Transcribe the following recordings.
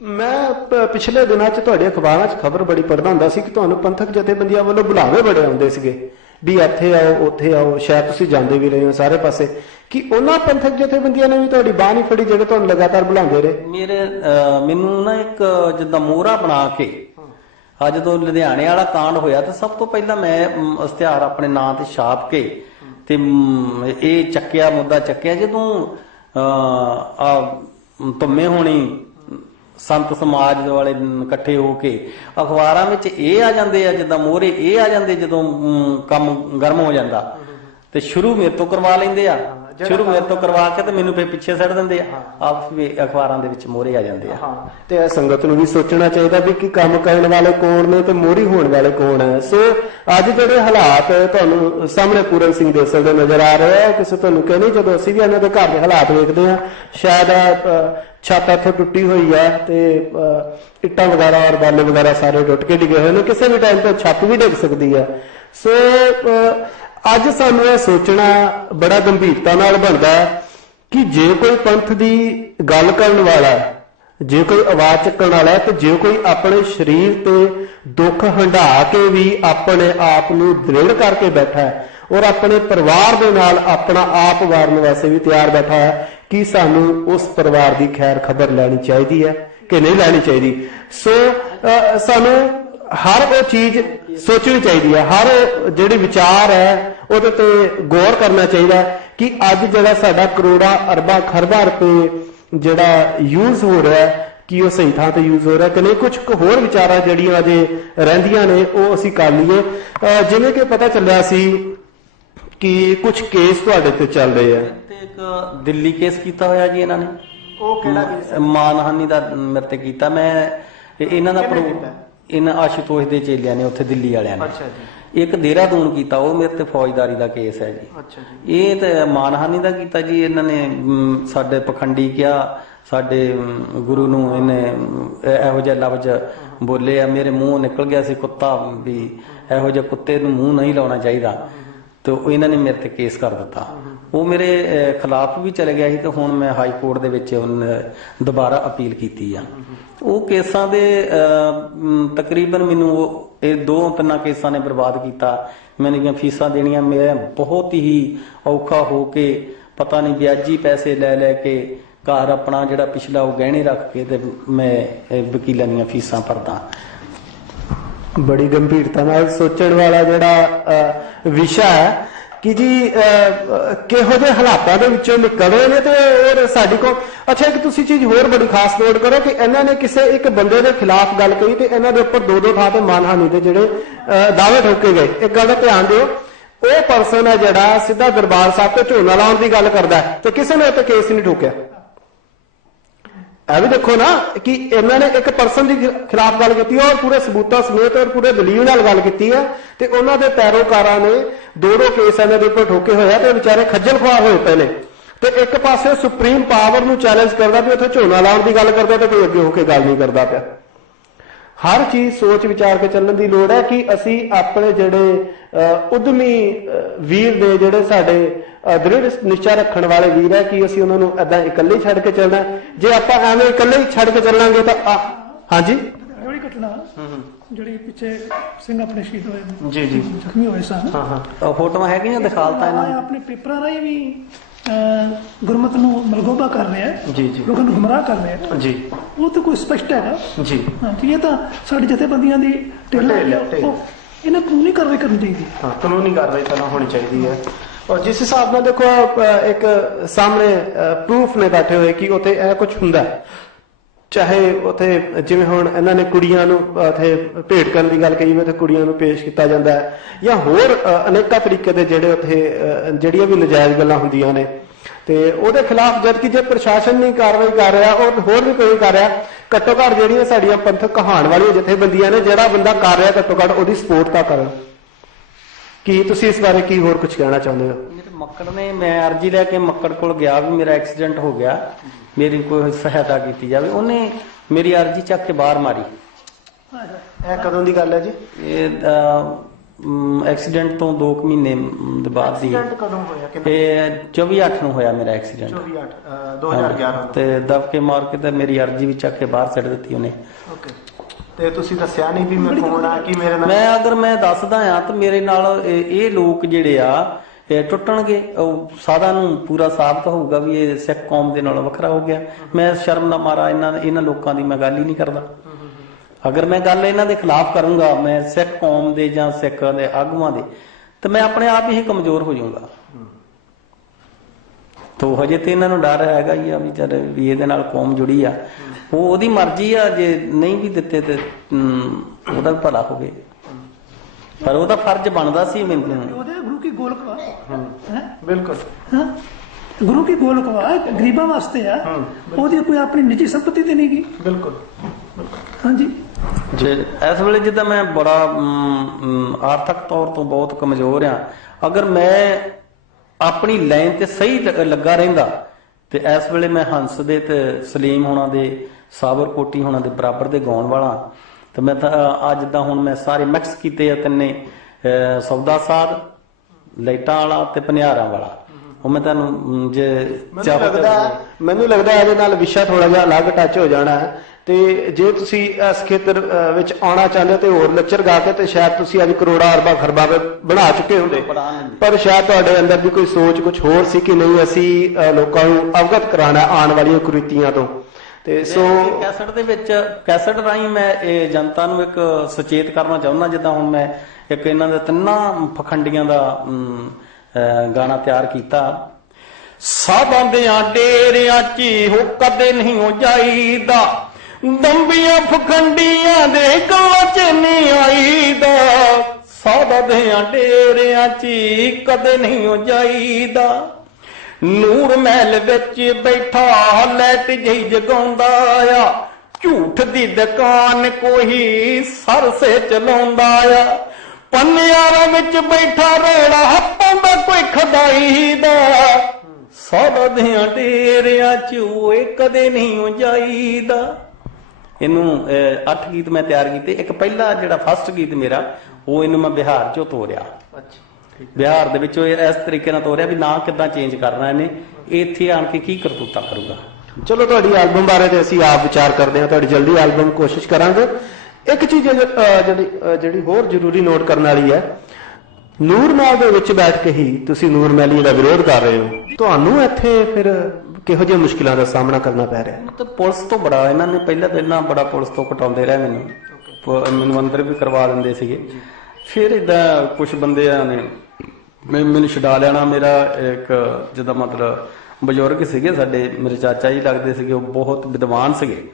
ਮੈਂ ਪਿਛਲੇ ਦਿਨਾਂ 'ਚ ਤੁਹਾਡੇ ਅਖਬਾਰਾਂ 'ਚ ਖਬਰ ਬੜੀ ਪੜਦਾ ਹੁੰਦਾ ਸੀ ਕਿ ਤੁਹਾਨੂੰ ਪੰਥਕ ਜਥੇਬੰਦੀਆਂ ਵੱਲੋਂ ਬੁਲਾਵੇ ਬੜੇ ਆਉਂਦੇ ਸੀਗੇ ਵੀ ਇੱਥੇ ਆਓ ਉੱਥੇ ਆਓ ਸ਼ਾਇਦ ਤੁਸੀਂ ਜਾਂਦੇ ਵੀ ਰਹੇ ਹੋ ਸਾਰੇ ਪਾਸੇ। ਕਿ ਉਹਨਾਂ ਪੰਥਕ ਜਥੇਬੰਦੀਆਂ ਨੇ ਵੀ ਤੁਹਾਡੀ ਬਾਹ ਨਹੀਂ ਫੜੀ ਜਿਹੜੇ ਤੁਹਾਨੂੰ ਲਗਾਤਾਰ ਬੁਲਾਉਂਦੇ ਰਹੇ? ਮੇਰੇ ਮੈਨੂੰ ਨਾ ਇੱਕ ਜਿੱਦਾਂ ਮੋਹਰਾ ਬਣਾ ਕੇ ਆ ਜਦੋਂ ਲੁਧਿਆਣੇ ਵਾਲਾ ਕਾਂਡ ਹੋਇਆ ਤਾਂ ਸਭ ਤੋਂ ਪਹਿਲਾਂ ਮੈਂ ਮ, ਇਸ਼ਤਿਹਾਰ ਆਪਣੇ ਨਾਂ ਤੇ ਛਾਪ ਕੇ ਤੇ ਇਹ ਚੱਕਿਆ ਮੁੱਦਾ ਚੱਕਿਆ। ਜਦੋਂ ਅਹ, ਆ ਤੁਮੇ ਹੋਣੀ ਸੰਤ ਸਮਾਜ ਵਾਲੇ ਇਕੱਠੇ ਹੋ ਕੇ ਅਖਬਾਰਾਂ ਵਿੱਚ ਇਹ ਆ ਜਾਂਦੇ ਆ ਜਿੱਦਾਂ ਮੋਹਰੇ ਇਹ ਆ ਜਾਂਦੇ ਜਦੋਂ ਕੰਮ ਗਰਮ ਹੋ ਜਾਂਦਾ। ਤੇ ਸ਼ੁਰੂ ਮੇਰੇ ਤੋਂ ਕਰਵਾ ਲੈਂਦੇ ਆ। ਸ਼ੁਰੂ ਮੇਰੇ ਤੋਂ ਕਰਵਾ ਕੇ ਤੇ ਮੈਨੂੰ ਫੇਰ ਪਿੱਛੇ ਛੱਡ ਦਿੰਦੇ ਆ। ਆਪ ਵੀ ਅਖਬਾਰਾਂ ਦੇ ਵਿੱਚ ਮੋਹਰੇ ਆ ਜਾਂਦੇ ਆ। ਹਾਂ। ਤੇ ਇਹ ਸੰਗਤ ਨੂੰ ਵੀ ਸੋਚਣਾ ਚਾਹੀਦਾ ਵੀ ਕਿ ਕੰਮ ਕਰਨ ਵਾਲੇ ਕੌਣ ਨੇ ਤੇ ਮੋਰੀ ਹੋਣ ਵਾਲੇ ਕੌਣ ਹੈ। ਸੋ ਅੱਜ ਜਿਹੜੇ ਹਾਲਾਤ ਤੁਹਾਨੂੰ ਸਾਹਮਣੇ ਪੂਰਨ ਸਿੰਘ ਦੇਸਲ ਦੇ ਨਜ਼ਰ ਆ ਰਹੇ ਆ ਕਿਸੇ ਤੁਹਾਨੂੰ ਕਹਿੰਦੇ ਜਦੋਂ ਅਸੀਂ ਵੀ ਇਹਨਾਂ ਦੇ ਘਰ ਦੇ ਹਾਲਾਤ ਵੇਖਦੇ ਆ ਸ਼ਾਇਦ ਛੱਤ ਇੱਥੋਂ ਟੁੱਟੀ ਹੋਈ ਹੈ ਤੇ ਇੱਟਾਂ ਵਗੈਰਾ ਔਰ ਬਾਲੇ ਵਗੈਰਾ ਸਾਰੇ ਟੁੱਟ ਕੇ ਡਿੱਗੇ ਹੋਏ ਨੇ। ਕਿਸੇ ਵੀ ਟਾਈਮ ਤੇ ਛੱਤ ਵੀ ਡਿੱਗ ਸਕਦੀ ਹੈ ਸੋ ਅੱਜ ਸਾਨੂੰ ਇਹ ਸੋਚਣਾ ਬੜਾ ਗੰਭੀਰਤਾ ਨਾਲ ਬਣਦਾ ਹੈ ਕਿ ਜੇ ਕੋਈ ਪੰਥ ਦੀ ਗੱਲ ਕਰਨ ਵਾਲਾ ਹੈ, ਜੇ ਕੋਈ ਆਵਾਜ਼ ਚੱਕਣ ਵਾਲਾ ਹੈ ਤੇ ਜੇ ਕੋਈ ਆਪਣੇ ਸਰੀਰ ਤੇ ਦੁੱਖ ਹੰਢਾ ਕੇ ਵੀ ਆਪਣੇ ਆਪ ਨੂੰ ਦ੍ਰਿੜ ਕਰਕੇ ਬੈਠਾ ਹੈ ਔਰ ਆਪਣੇ ਪਰਿਵਾਰ ਦੇ ਨਾਲ ਆਪਣਾ ਆਪ ਵਾਰਨ ਵਾਸਤੇ ਵੀ ਤਿਆਰ ਬੈਠਾ ਹੈ ਕਿ ਸਾਨੂੰ ਉਸ ਪਰਿਵਾਰ ਦੀ ਖੈਰ ਖਬਰ ਲੈਣੀ ਚਾਹੀਦੀ ਹੈ ਕਿ ਨਹੀਂ ਲੈਣੀ ਚਾਹੀਦੀ। ਸੋ ਸਾਨੂੰ ਹਰ ਉਹ ਚੀਜ਼ ਸੋਚਣੀ ਚਾਹੀਦੀ ਹੈ। ਹਰ ਜਿਹੜੀ ਵਿਚਾਰ ਹੈ, ਉਹਦੇ ਤੇ ਗੌਰ ਕਰਨਾ ਚਾਹੀਦਾ ਕਿ ਅੱਜ ਜਿਹੜਾ ਸਾਡਾ ਕਰੋੜਾਂ, ਅਰਬਾਂ, ਖਰਬਾਂ ਰੁਪਏ ਜਿਹੜਾ ਯੂਜ਼ ਹੋ ਰਿਹਾ ਹੈ, ਕਿ ਉਹ ਸਹੀ ਥਾਂ ਤੇ ਯੂਜ਼ ਹੋ ਰਿਹਾ ਕਿ ਨਹੀਂ? ਕੁਝ ਕੁ ਹੋਰ ਵਿਚਾਰਾਂ ਜਿਹੜੀਆਂ ਅਜੇ ਰਹਿੰਦੀਆਂ ਨੇ, ਉਹ ਅਸੀਂ ਕਰ ਲਈਏ। ਅਹ ਜਿਵੇਂ ਕਿ ਪਤਾ ਚੱਲਿਆ ਸੀ ਕਿ ਕੁਝ ਕੇਸ ਤੁਹਾਡੇ ਤੇ ਚੱਲ ਰਹੇ ਆ? ਤੇ ਇੱਕ ਦਿੱਲੀ ਕੇਸ ਕੀਤਾ ਹੋਇਆ ਜੀ ਇਹਨਾਂ ਨੇ। ਉਹ ਮਾਨਹਾਨੀ ਦਾ ਮੇਰੇ ਤੇ ਕੀਤਾ। ਮੈਂ ਇਹ- ਇਹਨਾਂ ਦਾ ਪ੍ਰੋ ਇਹਨਾਂ ਆਸ਼ੂਤੋਸ਼ ਦੇ ਚੇਲਿਆਂ ਨੇ ਉੱਥੇ ਦਿੱਲੀ ਵਾਲਿਆਂ ਨੇ। ਅੱਛਾ ਜੀ। ਇੱਕ ਦੇਹਰਾਦੂਨ ਕੀਤਾ ਉਹ ਮੇਰੇ ਤੇ ਫੌਜਦਾਰੀ ਦਾ ਕੇਸ ਹੈ ਜੀ। ਅੱਛਾ ਜੀ। ਇਹ ਤੇ ਮਾਨਹਾਨੀ ਦਾ ਕੀਤਾ ਜੀ। ਇਹਨਾਂ ਨੇ ਸਾਡੇ ਪਖੰਡੀ ਕਿਹਾ ਸਾਡੇ ਗੁਰੂ ਨੂੰ ਇਹਨੇ ਮ, ਇਹ- ਇਹੋ ਜਿਹਾ ਲਫ਼ਜ਼ ਬੋਲੇ ਆ ਮੇਰੇ ਮੂੰਹ ਨਿਕਲ ਗਿਆ ਸੀ ਕੁੱਤਾ ਵੀ ਇਹੋ ਜਿਹੇ ਕੁੱਤੇ ਨੂੰ ਮੂੰਹ ਨਹੀਂ ਲਾਉਣਾ ਚਾਹੀਦਾ। ਤੇ ਉਹ ਇਹਨਾਂ ਨੇ ਮੇਰੇ ਤੇ ਕੇਸ ਕਰ ਦਿੱਤਾ। ਉਹ ਮੇਰੇ ਖਿਲਾਫ ਵੀ ਚਲੇ ਗਿਆ ਸੀ ਤੇ ਹੁਣ ਮੈਂ ਹਾਈ ਕੋਰਟ ਦੇ ਵਿੱਚ ਦੁਬਾਰਾ ਅਪੀਲ ਕੀਤੀ ਆ। ਉਹ ਕੇਸਾਂ ਦੇ ਤਕਰੀਬਨ ਮੈਨੂੰ ਇਹ ਦੋ ਤਿੰਨਾਂ ਕੇਸਾਂ ਨੇ ਬਰਬਾਦ ਕੀਤਾ। ਮੈਨੂੰ ਫੀਸਾਂ ਦੇਣੀਆਂ, ਮੈਂ ਬਹੁਤ ਹੀ ਔਖਾ ਹੋ ਕੇ, ਪਤਾ ਨਹੀਂ ਵਿਆਜੀ ਪੈਸੇ ਲੈ ਲੈ ਕੇ ਘਰ ਆਪਣਾ ਜਿਹੜਾ ਪਿਛਲਾ ਉਹ ਗਹਿਣੇ ਰੱਖ ਕੇ ਤੇ ਮੈਂ ਵਕੀਲਾਂ ਦੀਆਂ ਫੀਸਾਂ ਭਰਦਾ। ਬੜੀ ਗੰਭੀਰਤਾ ਨਾਲ ਸੋਚਣ ਵਾਲਾ ਜਿਹੜਾ ਅਹ, ਵਿਸ਼ਾ ਹੈ ਕਿ ਜੀ ਅਹ, ਕਿਹੋ ਜਿਹੇ ਹਾਲਾਤਾਂ ਦੇ ਵਿੱਚੋਂ ਨਿਕਲ ਰਹੇ ਨੇ ਤੇ ਔਰ ਸਾਡੀ ਕੋ ਅੱਛਾ ਇੱਕ ਤੁਸੀਂ ਚੀਜ਼ ਹੋਰ ਬੜੀ ਖਾਸ ਨੋਟ ਕਰੋ ਕਿ ਇਹਨਾਂ ਨੇ ਕਿਸੇ ਇੱਕ ਬੰਦੇ ਦੇ ਖਿਲਾਫ ਗੱਲ ਕਹੀ ਤੇ ਇਹਨਾਂ ਦੇ ਉੱਪਰ ਦੋ ਦੋ ਥਾਂ ਤੇ ਮਾਨਹਾਨੀ ਦੇ ਜਿਹੜੇ ਅਹ, ਦਾਅਵੇ ਠੋਕੇ ਗਏ। ਇੱਕ ਗੱਲ ਦਾ ਧਿਆਨ ਦਿਓ ਉਹ ਪਰਸਨ ਹੈ ਜਿਹੜਾ ਸਿੱਧਾ ਦਰਬਾਰ ਸਾਹਿਬ ਤੋਂ ਝੋਨਾ ਲਾਉਣ ਦੀ ਗੱਲ ਕਰਦਾ ਤੇ ਕਿਸੇ ਨੇ ਉੱਤੇ ਕੇਸ ਨਹੀਂ ਠੋਕਿਆ। ਇਹ ਵੀ ਦੇਖੋ ਨਾ ਕਿ ਇਹਨਾਂ ਨੇ ਇੱਕ ਪਰਸਨ ਦੀ ਖਿਲਾਫ ਗੱਲ ਕੀਤੀ ਔਰ ਪੂਰੇ ਸਬੂਤਾਂ ਸਮੇਤ ਔਰ ਪੂਰੇ ਦਲੀਲ ਨਾਲ ਗੱਲ ਕੀਤੀ ਹੈ ਤੇ ਉਹਨਾਂ ਦੇ ਪੈਰੋਕਾਰਾਂ ਨੇ ਦੋ ਦੋ ਕੇਸ ਇਹਨਾਂ ਦੇ ਉੱਪਰ ਠੋਕੇ ਹੋਇਆ ਤੇ ਵਿਚਾਰੇ ਖੱਜਲ ਖੁਆਰ ਹੋਏ ਪਏ ਨੇ। ਤੇ ਇੱਕ ਪਾਸੇ ਸੁਪਰੀਮ ਪਾਵਰ ਨੂੰ ਚੈਲੰਜ ਕਰਦਾ ਵੀ ਉੱਥੇ ਝੋਨਾ ਲਾਉਣ ਦੀ ਗੱਲ ਕਰਦਾ ਤੇ ਕੋਈ ਅੱਗੇ ਹੋ ਕੇ ਗੱਲ ਨਹੀਂ ਕਰਦਾ ਪਿਆ। ਹਰ ਚੀਜ਼ ਸੋਚ ਵਿਚਾਰ ਕੇ ਚੱਲਣ ਦੀ ਲੋੜ ਹੈ ਕਿ ਅਸੀਂ ਆਪਣੇ ਜਿਹੜੇ ਉਦਮੀ ਵੀਰ ਨੇ ਜਿਹੜੇ ਸਾਡੇ ਦ੍ਰਿੜ ਨਿਸ਼ਚਾ ਰੱਖਣ ਵਾਲੇ ਵੀਰ ਹੈ ਕਿ ਅਸੀਂ ਉਹਨਾਂ ਨੂੰ ਐਦਾਂ ਇਕੱਲੇ ਛੱਡ ਕੇ ਚੱਲਣਾ। ਜੇ ਆਪਾਂ ਐਵੇਂ ਇਕੱਲੇ ਹੀ ਛੱਡ ਕੇ ਚੱਲਾਂਗੇ ਤਾਂ ਆ- ਹਾਂਜੀ? ਜਿਹੜੀ ਘਟਨਾ ਜਿਹੜੀ ਪਿੱਛੇ ਸਿੰਘ ਆਪਣੇ ਸ਼ਹੀਦ ਹੋਏ ਜੀ ਜੀ। ਜ਼ਖਮੀ ਹੋਏ ਸਨ। ਹਾਂ ਹਾਂ। ਫੋਟੋਆਂ ਹੈਗੀਆਂ ਦਿਖਾਲਤਾ ਇਹਨਾਂ ਨੂੰ। ਆਪਣੇ ਪੇਪਰਾਂ ਰਾਹੀਂ ਵੀ ਗੁਰਮਤ ਨੂੰ ਮਲਗੋਬਾ ਕਰ ਰਿਹਾ ਹੈ ਜੀ ਜੀ। ਲੋਕਾਂ ਨੂੰ ਗੁੰਮਰਾਹ ਕਰ ਰਿਹਾ ਹੈ। ਜੀ। ਉਹ ਤਾਂ ਕੋਈ ਸਪਸ਼ਟ ਹੈਗਾ। ਜੀ। ਹਾਂ ਤੇ ਇਹ ਤਾਂ ਸਾਡੀ ਜਥੇਬੰਦੀਆਂ ਦੀ ਢਿੱਲ ਹੈ ਇਹਨਾਂ ਕਾਨੂੰਨੀ ਕਾਰਵਾਈ ਕਰਨੀ ਚਾਹੀਦੀ ਹੈ। ਕਾਨੂੰਨੀ ਕਾਰਵਾਈ ਪਹਿਲਾਂ ਹੋਣੀ ਚਾਹੀਦੀ ਹੈ। ਔਰ ਜਿਸ ਹਿਸਾਬ ਨਾਲ ਦੇਖੋ ਇੱਕ ਸਾਹਮਣੇ ਪ੍ਰੂਫ ਨੇ ਬੈਠੇ ਹੋਏ ਕਿ ਉੱਥੇ ਇਹ ਕੁਝ ਹੁੰਦਾ ਹੈ। ਚਾਹੇ ਉਥੇ ਜਿਵੇਂ ਹੁਣ ਇਹਨਾਂ ਨੇ ਕੁੜੀਆਂ ਨੂੰ ਉਥੇ ਭੇਟ ਕਰਨ ਦੀ ਗੱਲ ਕਹੀ ਵੀ ਉਥੇ ਕੁੜੀਆਂ ਨੂੰ ਪੇਸ਼ ਕੀਤਾ ਜਾਂਦਾ ਹੈ, ਜਾਂ ਹੋਰ ਅਨੇਕਾਂ ਤਰੀਕੇ ਦੇ ਜਿਹੜੇ ਉਥੇ ਜਿਹੜੀਆਂ ਵੀ ਨਜਾਇਜ਼ ਗੱਲਾਂ ਹੁੰਦੀਆਂ ਨੇ। ਤੇ ਉਹਦੇ ਖਿਲਾਫ ਜਦ ਕਿ ਜੇ ਪ੍ਰਸ਼ਾਸਨ ਨਹੀਂ ਕਾਰਵਾਈ ਕਰ ਰਿਹਾ, ਉਹ ਹੋਰ ਵੀ ਕੋਈ ਕਰ ਰਿਹਾ, ਘੱਟੋ ਘੱਟ ਜਿਹੜੀਆਂ ਸਾਡੀਆਂ ਪੰਥਕ ਕਹਾਣ ਵਾਲੀਆਂ ਜਥੇਬੰਦੀਆਂ ਨੇ, ਜਿਹੜਾ ਬੰਦਾ ਕਰ ਰਿਹਾ ਘੱਟੋ ਘੱਟ ਉਹਦੀ ਸਪੋਰਟ ਤਾਂ ਕਰਨ। ਕੀ ਤੁਸੀਂ ਇਸ ਬਾਰੇ ਕੀ ਹੋਰ ਕੁਝ ਕਹਿਣਾ ਚਾਹੁੰਦੇ ਹੋ? ਮੇਰੇ ਮੱਕੜ ਨੇ ਮੈਂ ਅਰਜੀ ਲੈ ਕੇ ਮੱਕੜ ਕੋਲ ਗਿਆ ਵੀ ਮੇਰਾ ਐਕਸੀਡੈਂਟ ਹੋ ਗਿਆ ਮੇਰੀ ਕੋਈ ਸਹਾਇਤਾ ਕੀਤੀ ਜਾਵੇ। ਉਹਨੇ ਮੇਰੀ ਅਰਜੀ ਚੱਕ ਕੇ ਬਾਹਰ ਮਾਰੀ। ਇਹ ਕਦੋਂ ਦੀ ਗੱਲ ਹੈ ਜੀ? ਇਹ ਐਕਸੀਡੈਂਟ ਤੋਂ 2 ਮਹੀਨੇ ਦੇ ਬਾਅਦ ਦੀ। ਐਕਸੀਡੈਂਟ ਕਦੋਂ ਹੋਇਆ? ਕਿੰਨਾ ਇਹ 24 8 ਨੂੰ ਹੋਇਆ ਮੇਰਾ ਐਕਸੀਡੈਂਟ। 24 8 2011 ਨੂੰ। ਤੇ ਦਬਕੇ ਮਾਰ ਕੇ ਤੇ ਮੇਰੀ ਅਰਜੀ ਵੀ ਚੱਕ ਕੇ ਬਾਹਰ ਛੱਡ ਦਿੱਤੀ ਉਹਨੇ। ਓਕੇ। ਤੇ ਤੁਸੀਂ ਦੱਸਿਆ ਨਹੀਂ ਵੀ ਮੈਂ ਫੋਨ ਆ ਕਿ ਮੇਰੇ ਨਾਲ ਮੈਂ ਅਗਰ ਮੈਂ ਦੱਸਦਾ ਆ ਤਾਂ ਮੇਰੇ ਨਾਲ ਇਹ ਲੋਕ ਜਿਹੜੇ ਆ ਇਹ ਟੁੱਟਣਗੇ। ਉਹ ਸਾਦਾ ਨੂੰ ਪੂਰਾ ਸਾਬਤ ਹੋਊਗਾ ਵੀ ਇਹ ਸਿੱਖ ਕੌਮ ਦੇ ਨਾਲ ਵੱਖਰਾ ਹੋ ਗਿਆ। ਮੈਂ ਸ਼ਰਮ ਦਾ ਮਾਰਾ ਇਹਨਾਂ ਇਹਨਾਂ ਲੋਕਾਂ ਦੀ ਮੈਂ ਗੱਲ ਹੀ ਨਹੀਂ ਕਰਦਾ। ਅਗਰ ਮੈਂ ਗੱਲ ਇਹਨਾਂ ਦੇ ਖਿਲਾਫ ਕਰੂੰਗਾ ਮੈਂ ਸਿੱਖ ਕੌਮ ਦੇ ਜਾਂ ਸਿੱਖ ਦੇ ਆਗੂਆਂ ਦੇ ਤੇ ਮੈਂ ਆਪਣੇ ਆਪ ਹੀ ਕਮਜ਼ੋਰ ਹੋ ਜਾਊਂਗਾ। ਤੋ ਹਜੇ ਤੇ ਇਹਨਾਂ ਨੂੰ ਡਰ ਹੈਗਾ ਹੀ ਆ ਵੀ ਜਦ ਵੀ ਇਹਦੇ ਨਾਲ ਕੌਮ ਜੁੜੀ ਆ। ਉਹ ਉਹਦੀ ਮਰਜ਼ੀ ਆ ਜੇ ਨਹੀਂ ਵੀ ਦਿੱਤੇ ਤੇ ਉਹਦਾ ਵੀ ਭਲਾ ਹੋਵੇ। ਪਰ ਉਹਦਾ ਫਰਜ਼ ਬਣਦਾ ਸੀ ਮੈਨੂੰ ਉਹਦੇ ਗੁਰੂ ਕੀ ਗੋਲਕ ਹੈ? ਬਿਲਕੁਲ। ਹਾਂ? ਗੁਰੂ ਕੀ ਗੋਲਕ ਵਾ ਗਰੀਬਾਂ ਵਾਸਤੇ ਆ। ਉਹਦੀ ਕੋਈ ਆਪਣੀ ਨਿੱਜੀ ਸੰਪਤੀ ਤੇ ਨਹੀਂ ਗੀ? ਬਿਲਕੁਲ। ਹਾਂਜੀ। ਜੇ ਇਸ ਵੇਲੇ ਜਿੱਦਾਂ ਮੈਂ ਬੜਾ ਆਰਥਿਕ ਤੌਰ ਤੋਂ ਬਹੁਤ ਕਮਜ਼ੋਰ ਆ। ਅਗਰ ਮੈਂ ਆਪਣੀ ਲਾਈਨ ਤੇ ਸਹੀ ਲੱਗਾ ਰਹਿੰਦਾ। ਤੇ ਇਸ ਵੇਲੇ ਮੈਂ ਹੰਸ ਦੇ ਤੇ ਸਲੀਮ ਹੋਣਾ ਦੇ ਸਾਬਰ ਕੋਟੀ ਹੋਣਾ ਦੇ ਬਰਾਬਰ ਦੇ ਗਾਉਣ ਵਾਲਾ। ਤੇ ਮੈਂ ਤਾਂ ਅੱਜ ਜਿੱਦਾਂ ਹੁਣ ਮੈਂ ਸਾਰੇ ਮਿਕਸ ਕੀਤੇ ਆ ਤਿੰਨੇ ਸੌਦਾ ਸਾਧ ਲਾਈਟਾਂ ਵਾਲਾ ਤੇ ਪਨਿਆਰਾਂ ਵਾਲਾ। ਉਹ ਮੈਂ ਤੁਹਾਨੂੰ ਜੇ ਮੈਨੂੰ ਲੱਗਦਾ ਮੈਨੂੰ ਲੱਗਦਾ ਇਹਦੇ ਨਾਲ ਵਿਸ਼ਾ ਥੋੜਾ ਜਿਹਾ ਅਲੱਗ ਟੱਚ ਹੋ ਜਾਣਾ। ਹੈ ਤੇ ਜੇ ਤੁਸੀਂ ਇਸ ਖੇਤਰ ਵਿੱਚ ਆਉਣਾ ਚਾਹੁੰਦੇ ਹੋ ਤੇ ਹੋਰ ਲੱਚਰ ਗਾ ਕੇ ਤੇ ਸ਼ਾਇਦ ਤੁਸੀਂ ਅੱਜ ਕਰੋੜਾਂ ਅਰਬਾਂ ਖਰਬਾਂ ਬਣਾ ਚੁੱਕੇ ਹੁੰਦੇ। ਪਰ ਸ਼ਾਇਦ ਤੁਹਾਡੇ ਅੰਦਰ ਵੀ ਕੋਈ ਸੋਚ ਕੁਝ ਹੋਰ ਸੀ ਕਿ ਨਹੀਂ ਅਸੀਂ ਲੋਕਾਂ ਨੂੰ ਅਵਗਤ ਕਰਾਣਾ ਆਉਣ ਵਾਲੀਆਂ ਕੁਰੀਤੀਆਂ ਤੋਂ। ਤੇ ਸੋ ਕੈਸਟ ਦੇ ਵਿੱਚ ਕੈਸਟ ਰਾਹੀਂ ਮੈਂ ਇਹ ਜਨਤਾ ਨੂੰ ਇੱਕ ਸੁਚੇਤ ਕਰਨਾ ਚਾਹੁੰਦਾ ਜਿੱਦਾਂ ਹੁਣ ਮੈਂ ਇੱਕ ਇਹਨਾਂ ਦੇ ਤਿੰਨਾਂ ਪਖੰਡੀਆਂ ਦਾ ਗਾਣਾ ਤਿਆਰ ਕੀਤਾ। ਸਾਧਾਂ ਦਿਆਂ ਡੇਰਿਆਂ 'ਚ ਹੀ ਹੋ ਕਦੇ ਨਹੀਂ ਹੋ ਜਾਈਦਾ। ਦੰਬੀਆਂ ਫਖੰਡੀਆਂ ਦੇ ਗਲਾਂ 'ਚ ਨਹੀਂ ਆਈਦਾ। ਸਾਧਾਂ ਦਿਆਂ ਡੇਰਿਆਂ 'ਚ ਹੀ ਕਦੇ ਨਹੀਂ ਹੋ ਜਾਈਦਾ। ਨੂਰ ਮਹਿਲ ਵਿੱਚ ਬੈਠਾ ਲੈਟ ਜਿਹੀ ਜਗਾਉਂਦਾ ਆ। ਝੂਠ ਦੀ ਦੁਕਾਨ ਕੋਈ ਸਰਸੇ ਚਲਾਉਂਦਾ ਆ। ਪੰਨਿਆਰਾਂ ਵਿੱਚ ਬੈਠਾ ਰੇੜਾ ਦਾ ਕੋਈ ਖਦਾਈ ਦਾ ਸਾਦਾ ਦਿਆਂ ਡੇਰਿਆਂ ਚ ਓਏ ਕਦੇ ਨਹੀਂ ਹੋ ਜਾਈਦਾ। ਇਹਨੂੰ ਅੱਠ ਗੀਤ ਮੈਂ ਤਿਆਰ ਕੀਤੇ। ਇੱਕ ਪਹਿਲਾ ਜਿਹੜਾ ਫਸਟ ਗੀਤ ਮੇਰਾ ਉਹ ਇਹਨੂੰ ਮੈਂ ਬਿਹਾਰ ਚੋਂ ਤੋਰਿਆ। ਬਿਹਾਰ ਦੇ ਵਿੱਚੋਂ ਇਹ ਇਸ ਤਰੀਕੇ ਨਾਲ ਤੋਰਿਆ ਵੀ ਨਾ ਕਿੱਦਾਂ ਚੇਂਜ ਕਰਨਾ ਇਹਨੇ ਇੱਥੇ ਆਣ ਕੇ ਕੀ ਕਰਤੂਤਾ ਕਰੂਗਾ। ਚਲੋ ਤੁਹਾਡੀ ਐਲਬਮ ਬਾਰੇ ਤੇ ਅਸੀਂ ਆਪ ਵਿਚਾਰ ਕਰਦੇ ਹਾਂ। ਤੁਹਾਡੀ ਜਲਦੀ ਐਲਬਮ ਕੋਸ਼ਿਸ਼ ਕਰਾਂਗੇ। ਇੱਕ ਚੀਜ਼ ਜਿਹੜੀ ਜਿਹੜੀ ਹੋਰ ਜ਼ਰੂਰੀ ਨੋਟ ਕਰਨ ਵਾਲੀ ਹੈ ਨੂਰ ਮਹਿਲ ਦੇ ਵਿੱਚ ਬੈਠ ਕੇ ਹੀ ਤੁਸੀਂ ਨੂਰ ਮਹਿਲੀ ਦਾ ਵਿਰੋਧ ਕਰ ਰਹੇ ਹੋ। ਤੁਹਾਨੂੰ ਇੱਥੇ ਫਿਰ ਕਿਹੋ ਜਿਹੀਆਂ ਮੁਸ਼ਕਿਲਾਂ ਦਾ ਸਾਹਮਣਾ ਕਰਨਾ ਪੈ ਰਿਹਾ? ਤੇ ਪੁਲਿਸ ਤੋਂ ਬੜਾ, ਇਹਨਾਂ ਨੇ ਪਹਿਲਾਂ ਪਹਿਲਾਂ ਬੜਾ ਪੁਲਿਸ ਤੋਂ ਕਟਾਉਂਦੇ ਰਹੇ ਮੈਨੂੰ। ਮੈਨੂੰ ਅੰਦਰ ਵੀ ਕਰਵਾ ਦਿੰਦੇ ਸੀਗੇ। ਫਿਰ ਇਦਾਂ ਕੁਝ ਬੰਦਿਆਂ ਨੇ ਮੈਨੂੰ ਛਡਾ ਲੈਣਾ। ਮੇਰਾ ਇੱਕ ਜਿਹਦਾ ਮਤਲਬ ਬਜ਼ੁਰਗ ਸੀਗੇ ਸਾਡੇ, ਮੇਰੇ ਚਾਚਾ ਜੀ ਲੱਗਦੇ ਸੀਗੇ, ਉਹ ਬਹੁਤ ਵਿਦਵਾਨ ਸੀਗੇ।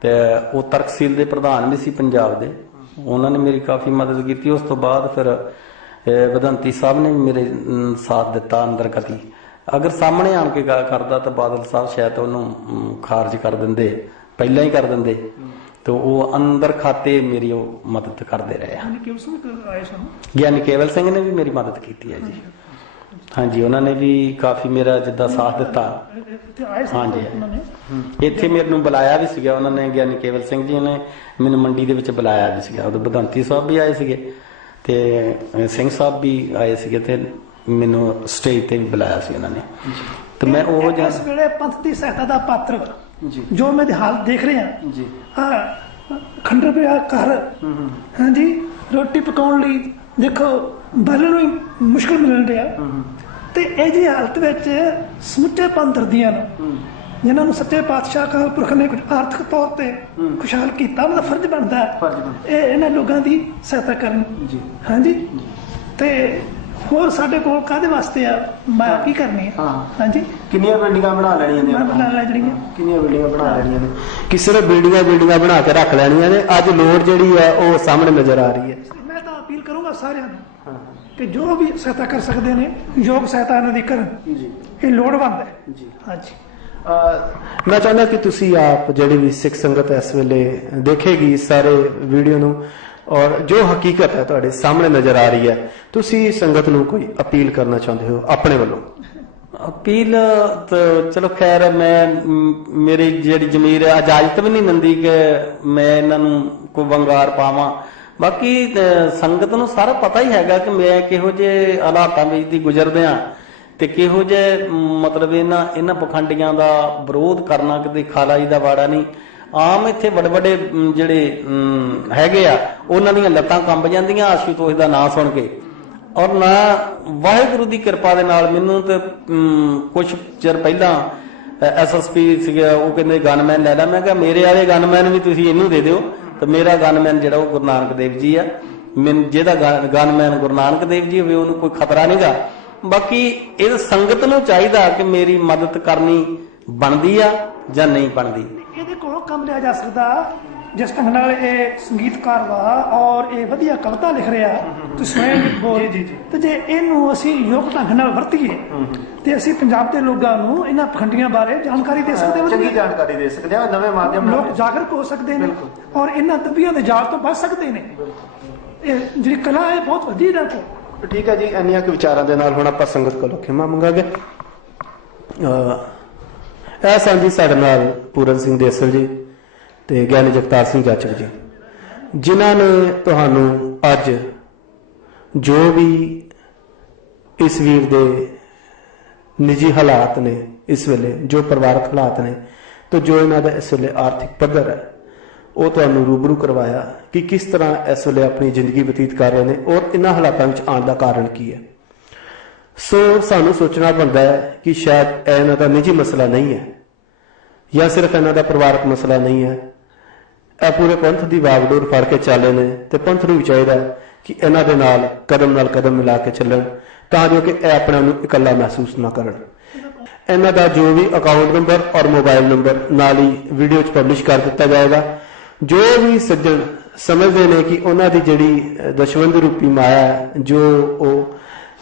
ਤੇ ਉਹ ਤਰਕਸੀਲ ਦੇ ਪ੍ਰਧਾਨ ਵੀ ਸੀ ਪੰਜਾਬ ਦੇ। ਉਹਨਾਂ ਨੇ ਮੇਰੀ ਕਾਫੀ ਮਦਦ ਕੀਤੀ। ਉਸ ਤੋਂ ਬਾਅਦ ਫਿਰ ਵਧੰਤੀ ਸਾਹਿਬ ਨੇ ਮੇਰੇ ਸਾਥ ਦਿੱਤਾ ਅੰਦਰ ਕਤੀ ਅਗਰ ਸਾਹਮਣੇ ਆਣ ਕੇ ਗੱਲ ਕਰਦਾ ਤਾਂ ਬਾਦਲ ਸਾਹਿਬ ਸ਼ਾਇਦ ਉਹਨੂੰ ਖਾਰਜ ਕਰ ਦਿੰਦੇ ਪਹਿਲਾਂ ਹੀ ਕਰ ਦਿੰਦੇ। ਤੇ ਉਹ ਅੰਦਰ ਖਾਤੇ ਮੇਰੀ ਉਹ ਮਦਦ ਕਰਦੇ ਰਹੇ ਆ ਯਾਨੀ ਕਿ ਉਸ ਨੂੰ ਆਏ ਸਨ ਗਿਆਨੀ ਕੇਵਲ ਸਿੰਘ ਨੇ ਵੀ ਮੇਰੀ ਮਦਦ ਕੀਤੀ ਹੈ ਜੀ। ਹਾਂਜੀ ਉਹਨਾਂ ਨੇ ਵੀ ਕਾਫੀ ਮੇਰਾ ਜਿੱਦਾਂ ਸਾਥ ਦਿੱਤਾ। ਹਾਂਜੀ। ਉਹਨਾਂ ਨੇ? ਇੱਥੇ ਮੇਰੇ ਨੂੰ ਬੁਲਾਇਆ ਵੀ ਸੀਗਾ ਉਹਨਾਂ ਨੇ ਗਿਆਨੀ ਕੇਵਲ ਸਿੰਘ ਜੀ ਨੇ ਮੈਨੂੰ ਮੰਡੀ ਦੇ ਵਿੱਚ ਬੁਲਾਇਆ ਵੀ ਸੀਗਾ। ਉਦੋਂ ਬਦੰਤੀ ਸਾਹਿਬ ਵੀ ਆਏ ਸੀਗੇ। ਤੇ ਸਿੰਘ ਸਾਹਿਬ ਵੀ ਆਏ ਸੀਗੇ ਤੇ ਮੈਨੂੰ ਸਟੇਜ ਤੇ ਵੀ ਬੁਲਾਇਆ ਸੀ ਉਹਨਾਂ ਨੇ। ਤੇ ਮੈਂ ਉਹ ਇਸ ਜਾਂ ਵੇਲੇ ਪੰਥ ਦੀ ਸਹਾਇਤਾ ਦਾ ਪਾਤਰ। ਜੀ। ਜੋ ਮੈਂ ਦੇ ਹਾਲ ਦੇਖ ਰਿਹਾ। ਜੀ। ਆ ਖੰਡਰ ਪਿਆ ਘਰ। ਹਾਂਜੀ? ਰੋਟੀ ਪਕਾਉਣ ਲਈ ਦੇਖੋ ਬਾਲਣ ਨੂੰ ਹੀ ਮੁਸ਼ਕਲ ਮਿਲਣ ਰਿਹਾ ਤੇ ਇਹ ਜੀ ਹਾਲਤ ਵਿੱਚ ਸਮੁੱਚੇ ਪੰਥ ਨੂੰ। ਜਿਨ੍ਹਾਂ ਨੂੰ ਸੱਚੇ ਪਾਤਸ਼ਾਹ ਕਾਲ ਪੁਰਖ ਨੇ ਕੁਝ ਆਰਥਿਕ ਤੌਰ ਤੇ ਖੁਸ਼ਹਾਲ ਕੀਤਾ ਉਹਨਾਂ ਦਾ ਫਰਜ਼ ਬਣਦਾ ਹੈ। ਇਹ ਇਹਨਾਂ ਲੋਕਾਂ ਦੀ ਸਹਾਇਤਾ ਕਰਨ। ਜੀ। ਹਾਂਜੀ? ਤੇ ਹੋਰ ਸਾਡੇ ਕੋਲ ਕਾਦੇ ਵਾਸਤੇ ਆ? ਮੈਂ ਕੀ ਕਰਨੀ ਹੈ ਹਾਂ। ਹਾਂਜੀ? ਕਿੰਨੀਆਂ ਬਿਲਡਿੰਗਾਂ ਬਣਾ ਲੈਣੀਆਂ ਨੇ? ਬਣਾ ਲੈ ਜਿਹੜੀਆਂ ਕਿੰਨੀਆਂ ਬਿਲਡਿੰਗਾਂ ਬਣਾ ਲੈਣੀਆਂ ਨੇ? ਕਿਸੇ ਨੇ ਬਿਲਡਿੰਗਾਂ ਬਿਲਡਿੰਗਾਂ ਬਣਾ ਕੇ ਰੱਖ ਲੈਣੀਆਂ ਨੇ। ਅੱਜ ਲੋੜ ਜਿਹੜੀ ਹੈ ਉਹ ਸਾਹਮਣੇ ਨਜ਼ਰ ਆ ਰਹੀ ਹੈ। ਮੈਂ ਤਾਂ ਅਪੀਲ ਕਰੂੰਗਾ ਸਾਰਿਆਂ ਨੂੰ ਕਿ ਜੋ ਵੀ ਸਹਾਇਤਾ ਕਰ ਸਕਦੇ ਨੇ ਯੋਗ ਸਹਾਇਤਾ ਇਹਨਾਂ ਦੀ ਕਰਨ। ਜੀ। ਇਹ ਲੋੜਵੰਦ ਹੈ। ਜੀ। ਹਾਂਜੀ। ਮੈਂ ਚਾਹੁੰਦਾ ਕਿ ਤੁਸੀਂ ਆਪ ਜਿਹੜੀ ਵੀ ਸਿੱਖ ਸੰਗਤ ਇਸ ਵੇਲੇ ਦੇਖੇਗੀ ਸਾਰੇ ਵੀਡੀਓ ਨੂੰ ਔਰ ਜੋ ਹਕੀਕਤ ਹੈ ਤੁਹਾਡੇ ਸਾਹਮਣੇ ਨਜ਼ਰ ਆ ਰਹੀ ਹੈ, ਤੁਸੀਂ ਸੰਗਤ ਨੂੰ ਕੋਈ ਅਪੀਲ ਕਰਨਾ ਚਾਹੁੰਦੇ ਹੋ ਆਪਣੇ ਵੱਲੋਂ? ਅਪੀਲ ਚਲੋ ਖੈਰ ਮੈਂ ਮੇਰੀ ਜਿਹੜੀ ਜ਼ਮੀਰ ਹੈ ਇਜਾਜ਼ਤ ਵੀ ਨਹੀਂ ਦਿੰਦੀ ਕਿ ਮੈਂ ਇਹਨਾਂ ਨੂੰ ਕੋਈ ਵੰਗਾਰ ਪਾਵਾਂ। ਬਾਕੀ ਸੰਗਤ ਨੂੰ ਸਾਰਾ ਪਤਾ ਹੀ ਹੈਗਾ ਕਿ ਮੈਂ ਕਿਹੋ ਜਿਹੇ ਹਾਲਾਤਾਂ ਵਿੱਚ ਦੀ ਗੁਜ਼ਰਦਿਆਂ ਤੇ ਕਿਹੋ ਜਿਹੇ ਮਤਲਬ ਇਹਨਾਂ ਇਹਨਾਂ ਪਖੰਡੀਆਂ ਦਾ ਵਿਰੋਧ ਕਰਨਾ ਕਿਤੇ ਜੀ ਦਾ ਵਾੜਾ ਨਹੀਂ। ਆਮ ਇੱਥੇ ਵੱਡੇ ਵੱਡੇ ਮ, ਜਿਹੜੇ ਹੈਗੇ ਆ ਉਹਨਾਂ ਦੀਆਂ ਲੱਤਾਂ ਕੰਬ ਜਾਂਦੀਆਂ ਆਸ਼ੂਤੋਸ਼ ਦਾ ਨਾਂ ਸੁਣ ਕੇ। ਔਰ ਨਾ ਵਾਹਿਗੁਰੂ ਦੀ ਕਿਰਪਾ ਦੇ ਨਾਲ ਮੈਨੂੰ ਤੇ ਕੁਝ ਚਿਰ ਪਹਿਲਾਂ ਐਸਐਸਪੀ ਸੀਗਾ ਉਹ ਕਹਿੰਦੇ ਗਨਮੈਨ ਲੈ ਲੈ। ਮੈਂ ਕਿਹਾ ਮੇਰੇ ਵਾਲੇ ਗਨਮੈਨ ਵੀ ਤੁਸੀਂ ਇਹਨੂੰ ਦੇ ਦਿਓ। ਤੇ ਮੇਰਾ ਗਨਮੈਨ ਜਿਹੜਾ ਉਹ ਗੁਰੂ ਨਾਨਕ ਦੇਵ ਜੀ ਆ। ਮੈਨ ਜਿਹਦਾ ਗਨਮੈਨ ਗੁਰੂ ਨਾਨਕ ਦੇਵ ਜੀ ਹੋਵੇ ਉਹਨੂੰ ਕੋਈ ਖਤਰਾ ਨਹੀਂਗਾ ਬਾਕੀ ਇਹ ਸੰਗਤ ਨੂੰ ਚਾਹੀਦਾ ਕਿ ਮੇਰੀ ਮਦਦ ਕਰਨੀ ਬਣਦੀ ਆ ਜਾਂ ਨਹੀਂ ਬਣਦੀ। ਇਹਦੇ ਕੋਲੋਂ ਕੰਮ ਲਿਆ ਜਾ ਸਕਦਾ ਜਿਸ ਢੰਗ ਨਾਲ ਇਹ ਸੰਗੀਤਕਾਰ ਵਾ ਔਰ ਇਹ ਵਧੀਆ ਕਵਿਤਾ ਲਿਖ ਰਿਹਾ ਤੁਸੀਂ ਸੁਣਿਆ ਬੋਲ। ਤੇ ਜੇ ਇਹਨੂੰ ਅਸੀਂ ਯੋਗ ਢੰਗ ਨਾਲ ਵਰਤੀਏ ਤੇ ਅਸੀਂ ਪੰਜਾਬ ਦੇ ਲੋਕਾਂ ਨੂੰ ਇਹਨਾਂ ਪਖੰਡੀਆਂ ਬਾਰੇ ਜਾਣਕਾਰੀ ਦੇ ਸਕਦੇ ਹਾਂ। ਚੰਗੀ ਜਾਣਕਾਰੀ ਦੇ ਸਕਦੇ ਆ ਨਵੇਂ ਮਾਧਿਅਮ ਲੋਕ ਜਾਗਰੂਕ ਹੋ ਸਕਦੇ ਨੇ ਔਰ ਇਹਨਾਂ ਤਬੀਆਂ ਦੇ ਜਾਲ ਤੋਂ ਬਚ ਸਕਦੇ ਨੇ। ਇਹ ਜਿਹੜੀ ਕਲਾ ਹੈ ਬਹੁਤ ਵੱਡੀ ਨਾ ਠੀਕ ਹੈ ਜੀ, ਇੰਨੀਆਂ ਕੁ ਵਿਚਾਰਾਂ ਦੇ ਨਾਲ ਹੁਣ ਆਪਾਂ ਸੰਗਤ ਕੋਲੋਂ ਖਿਮਾ ਮੰਗਾਂਗੇ। ਅਹ ਇਹ ਸਾਂਝੀ ਸਾਡੇ ਨਾਲ ਪੂਰਨ ਸਿੰਘ ਦੇਸਲ ਜੀ ਤੇ ਗਿਆਨੀ ਜਗਤਾਰ ਸਿੰਘ ਜਾਚਕ ਜੀ, ਜਿਨ੍ਹਾਂ ਨੇ ਤੁਹਾਨੂੰ ਅੱਜ ਜੋ ਵੀ ਇਸ ਵੀਰ ਦੇ ਨਿੱਜੀ ਹਾਲਾਤ ਨੇ, ਇਸ ਵੇਲੇ ਜੋ ਪਰਿਵਾਰਕ ਹਾਲਾਤ ਨੇ, ਤੇ ਜੋ ਇਹਨਾਂ ਦਾ ਇਸ ਵੇਲੇ ਆਰਥਿਕ ਪੱਧਰ ਹੈ ਉਹ ਤੁਹਾਨੂੰ ਰੂਬਰੂ ਕਰਵਾਇਆ ਕਿ ਕਿਸ ਤਰ੍ਹਾਂ ਇਸ ਵੇਲੇ ਆਪਣੀ ਜ਼ਿੰਦਗੀ ਬਤੀਤ ਕਰ ਰਹੇ ਨੇ ਔਰ ਇਹਨਾਂ ਹਾਲਾਤਾਂ ਵਿੱਚ ਆਉਣ ਦਾ ਕਾਰਨ ਕੀ ਹੈ। ਸੋ ਸਾਨੂੰ ਸੋਚਣਾ ਬਣਦਾ ਹੈ ਕਿ ਸ਼ਾਇਦ ਇਹ ਇਹਨਾਂ ਦਾ ਨਿੱਜੀ ਮਸਲਾ ਨਹੀਂ ਹੈ ਜਾਂ ਸਿਰਫ ਇਹਨਾਂ ਦਾ ਪਰਿਵਾਰਕ ਮਸਲਾ ਨਹੀਂ ਹੈ। ਇਹ ਪੂਰੇ ਪੰਥ ਦੀ ਵਾਗਡੋਰ ਫੜ ਕੇ ਚੱਲੇ ਨੇ ਤੇ ਪੰਥ ਨੂੰ ਵੀ ਚਾਹੀਦਾ ਕਿ ਇਹਨਾਂ ਦੇ ਨਾਲ ਕਦਮ ਨਾਲ ਕਦਮ ਮਿਲਾ ਕੇ ਚੱਲਣ ਤਾਂ ਜੋ ਕਿ ਇਹ ਆਪਣਾ ਨੂੰ ਇਕੱਲਾ ਮਹਿਸੂਸ ਨਾ ਕਰਨ। ਇਹਨਾਂ ਦਾ ਜੋ ਵੀ ਅਕਾਊਂਟ ਨੰਬਰ ਔਰ ਮੋਬਾਈਲ ਨੰਬਰ ਨਾਲ ਹੀ ਵੀਡੀਓ 'ਚ ਪਬਲਿਸ਼ ਕਰ ਦਿੱਤਾ ਜਾਏਗਾ। ਜੋ ਵੀ ਸੱਜਣ ਸਮਝਦੇ ਨੇ ਕਿ ਉਹਨਾਂ ਦੀ ਜਿਹੜੀ ਅ, ਦਸ਼ਵੰਦ ਰੂਪੀ ਮਾਇਆ ਜੋ ਉਹ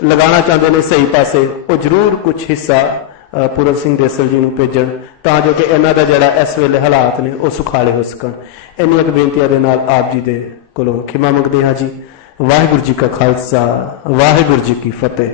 ਲਗਾਉਣਾ ਚਾਹੁੰਦੇ ਨੇ ਸਹੀ ਪਾਸੇ ਉਹ ਜ਼ਰੂਰ ਕੁਝ ਹਿੱਸਾ ਪੂਰਨ ਸਿੰਘ ਦੇਸਲ ਜੀ ਨੂੰ ਭੇਜਣ ਤਾਂ ਜੋ ਕਿ ਇਹਨਾਂ ਦਾ ਜਿਹੜਾ ਇਸ ਵੇਲੇ ਹਾਲਾਤ ਨੇ ਉਹ ਸੁਖਾਲੇ ਹੋ ਸਕਣ। ਇੰਨੀਆਂ ਕੁ ਬੇਨਤੀਆਂ ਦੇ ਨਾਲ ਆਪ ਜੀ ਦੇ ਕੋਲੋਂ ਖਿਮਾ ਮੰਗਦੇ ਹਾਂ ਜੀ। ਵਾਹਿਗੁਰੂ ਜੀ ਕਾ ਖਾਲਸਾ ਵਾਹਿਗੁਰੂ ਜੀ ਕੀ ਫਤਿਹ।